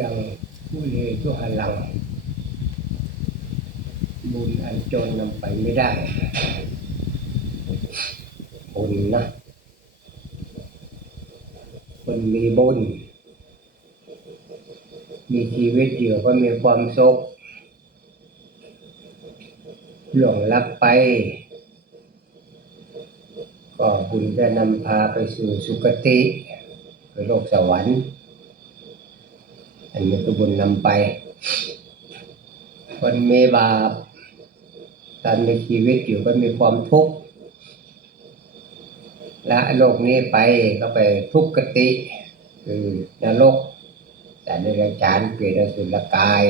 ยังผู้เลทุหลัง บุญอันจรนำไปไม่ได้บุญนะคนมีบุญ มีชีวิตอยู่ก็มีความสุขหลวงลับไป ก็บุญจะนำพาไปสู่สุคติไปโลกสวรรค์ อันนี้คือบุญนำไป คนมีบาปตอนมีชีวิตอยู่ก็มีความทุกข์ละโลกนี้ไปก็ไปทุกขติ คือนรกแต่ในรายจานเปลี่ยนสุรกาย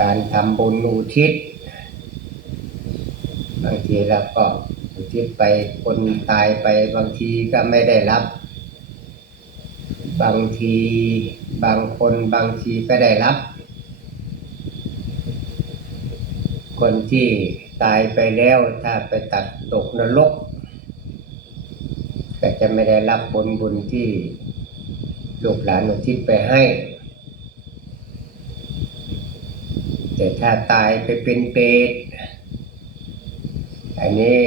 การทำบุญอุทิศบางทีเราก็ อุทิศไปคนตายไปบางทีก็ไม่ได้รับ บางทีบางคนบางทีก็ได้รับ คนที่ตายไปแล้วถ้าไปตัดตกนรกก็จะไม่ได้รับบุญบุญที่ลูกหลานอุทิศไปให้ แต่ถ้าตายไปเป็นเปรตอันนี้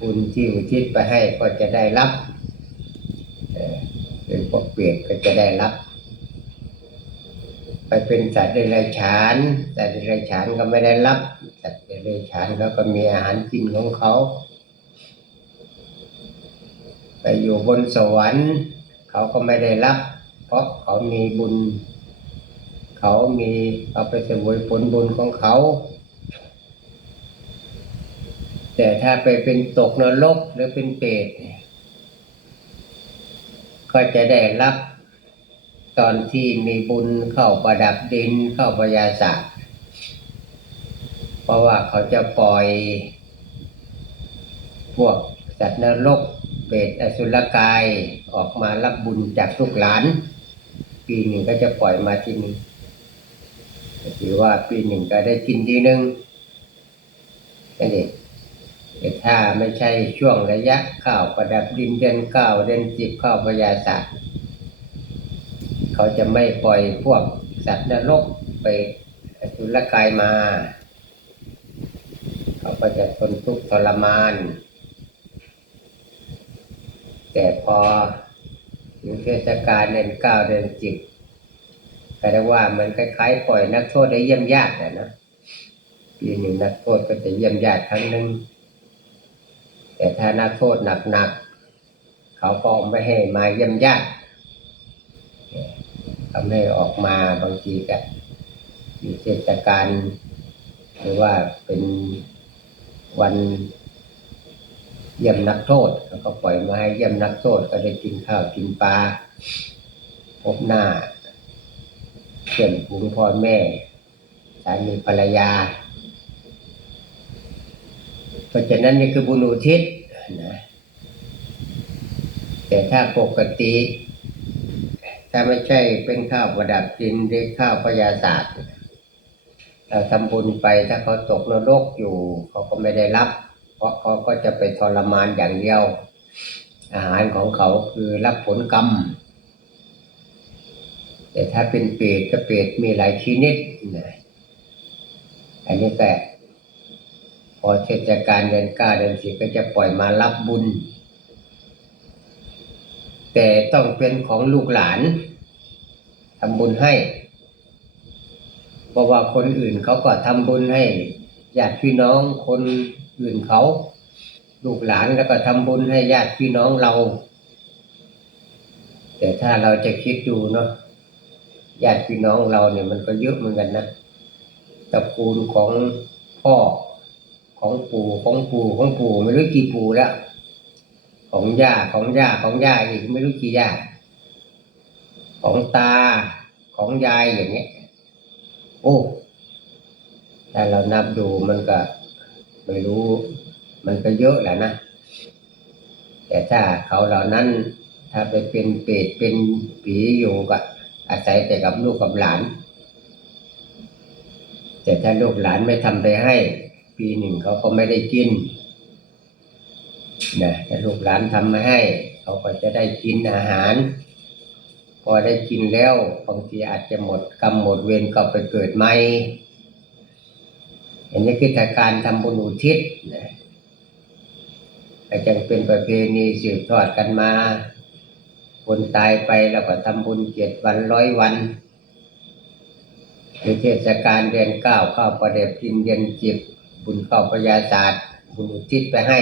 บุญที่อุทิศไปให้ก็จะได้รับเอ่อเป็นพวกเปรตก็จะได้รับ ไปเป็นสัตว์เดรัจฉานสัตว์เดรัจฉานก็ไม่ได้รับสัตว์เดรัจฉานเขาก็มีอาหารกินของเขา ไปอยู่บนสวรรค์เขาก็ไม่ได้รับ เพราะเขามีบุญ เขามีเอาไปเสวยผลบุญของเขา แต่ถ้าไปเป็นตกนรกหรือเป็นเปรตก็จะได้รับตอนที่มีบุญเข้าประดับดินเข้าพยาศาสตร์เพราะว่าเขาจะปล่อย พวกสัตว์นรกเปรตอสุรกายออกมารับบุญจากลูกหลาน ปีหนึ่งก็จะปล่อยมาที่นี่ถือว่าปีหนึ่งก็ได้กินทีหนึ่งนั่นเอง แต่ถ้าไม่ใช่ช่วงระยะข้าวประดับดินเดือนเก้าเดือนสิบข้าวพยาศาสตร์เขาจะไม่ปล่อยพวกสัตว์นรกไปอสุรกายมา เขาก็จะทนทุกข์ทรมาน แต่พอถึงเทศกาลเดือนเก้าเดือนสิบก็เรียกว่ามันคล้ายๆปล่อยนักโทษได้เยี่ยมญาติอะนะปีหนึ่งนักโทษก็จะเยี่ยมญาติครั้งหนึ่ง แต่ถ้านักโทษหนักๆเขาก็ไม่ให้มาเยี่ยมญาติทำให้ออกมาบางทีก็มีเทศกาลหรือว่าเป็นวันเยี่ยมนักโทษแล้วก็ปล่อยมาให้เยี่ยมนักโทษก็ได้กินข้าวกินปลาพบหน้าเพื่อนฝูงพ่อแม่สามีภรรยา เพราะฉะนั้นนี่คือบุญอุทิศนะแต่ถ้าปกติ ถ้าไม่ใช่เป็นข้าวประดับดินหรือข้าวพยาศาสตร์เราทำบุญไปถ้าเขาตกนรกอยู่ เขาก็ไม่ได้รับ เพราะเขาก็จะไปทรมานอย่างเดียว อาหารของเขาคือรับผลกรรม แต่ถ้าเป็นเปรตก็เปรตมีหลายชนิดนะอันนี้แต่ อเทศกาลเดือนเก้าเดือนสิบก็จะปล่อยมารับบุญ แต่ต้องเป็นของลูกหลานทำบุญให้ เพราะว่าคนอื่นเขาก็ทำบุญให้ญาติพี่น้องคนอื่นเขาลูกหลานแล้วก็ทำบุญให้ญาติพี่น้องเรา แต่ถ้าเราจะคิดดูเนาะญาติพี่น้องเราเนี่ยมันก็เยอะเหมือนกันนะตระกูลของพ่อ ของปู่ของปู่ของปู่ไม่รู้กี่ปู่แล้ว ของย่าของย่าของย่าอีกไม่รู้กี่ย่าของตาของยายอย่างเงี้ย โอ้ถ้าเรานับดูมันก็ไม่รู้ มันก็เยอะแหละนะแต่ถ้าเขาเหล่านั้นถ้าไปเป็นเปรตเป็นผีอยู่ก็อาศัยแต่กับลูกกับหลาน แต่ถ้าลูกหลานไม่ทำไปให้ ปีหนึ่งเขาก็ไม่ได้กินนะถ้าลูกหลานทำมาให้ เขาก็จะได้กินอาหาร พอได้กินแล้วบางทีอาจจะหมดกรรมหมดเวรก็ไปเกิดใหม่อันนี้คือการทำบุญอุทิศนะแต่จึงเป็นประเพณีสืบทอดกันมา คนตายไปแล้วก็ทำบุญเจ็ดวันร้อยวันหรือเทศกาลเดือนเก้าเข้าประเดบกินเดือนจิบ บุญเข้าพยาศาสตร์ บุญทิศไปให้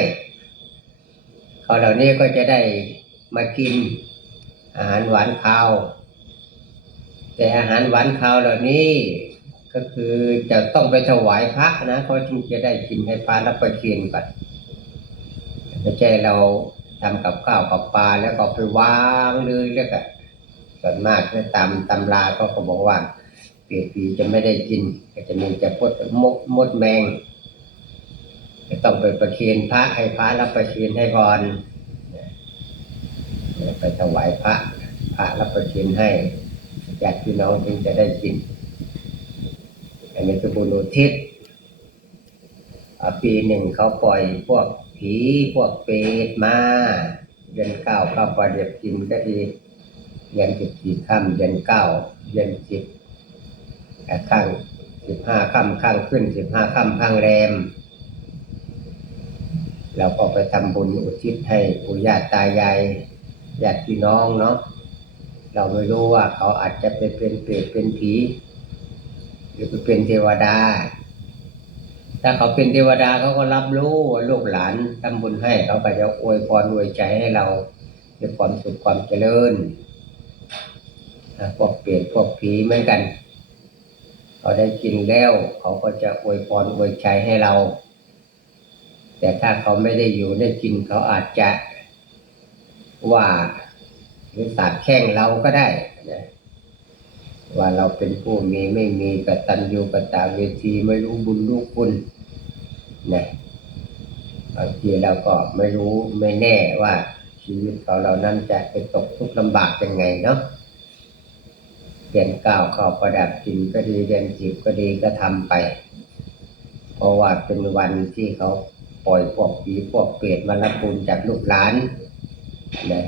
เขาเหล่านี้ก็จะได้มากินอาหารหวานข้าว แต่อาหารหวานข้าวเหล่านี้ก็คือจะต้องไปถวายพระนะเขาจึงจะได้กินให้พระรับประเคนก่อนไม่ใช่เราทำกับข้าวกับปลาแล้วก็ไปวางเลยแล้วก็ส่วนมากถ้าตามตำราก็ก็บอกว่าเปียปีจะไม่ได้กิน ก็จะมีแต่พวกมดมดแมง จะต้องไปประเคนพระให้พระรับประเคนให้ก่อนไปถวายพระ พระรับประเคนให้ญาติพี่น้องจึงจะได้กิน อันนี้คือบุญอุทิศปีหนึ่งเขาปล่อยพวกผีพวกเปรตมาเดือนเก้าเข้าไปเดียวกินก็ดีเดือนสิบสี่ค่ำเดือนเก้าเดือนสิบแต่ข้างสิบห้าค่ำข้างขึ้นสิบห้าค่ำข้างแรม เราก็ไปทำบุญอุทิศให้ปู่ย่าตายายญาติพี่น้องเนาะเราไม่รู้ว่าเขาอาจจะไปเป็นเปรตเป็นผีหรือไปเป็นเทวดา ถ้าเขาเป็นเทวดาเขาก็รับรู้ว่าลูกหลานทำบุญให้เขาก็จะอวยพรอวยใจให้เรามีความสุขความเจริญพวกเปรตพวกผีเหมือนกันเขาได้กินแล้ว เขาก็จะอวยพรอวยใจให้เรา แต่ถ้าเขาไม่ได้อยู่ได้กินเขาอาจจะว่าหรือสาดแช่งเราก็ได้นะว่าเราเป็นผู้มีไม่มีกตัญญูกตาเวทีไม่รู้บุญรู้คุณนะบางทีเราก็ไม่รู้ไม่แน่ว่าชีวิตของเรานั้นจะไปตกทุกข์ลำบากยังไงเนาะเรียนก้าวเข้าประดับจินก็ดีเรียนจิบก็ดีก็ทำไป เพราะว่าเป็นวันที่เขา ปล่อยพวกผีพวกเปรตมารับบุญจากลูกหลานนะ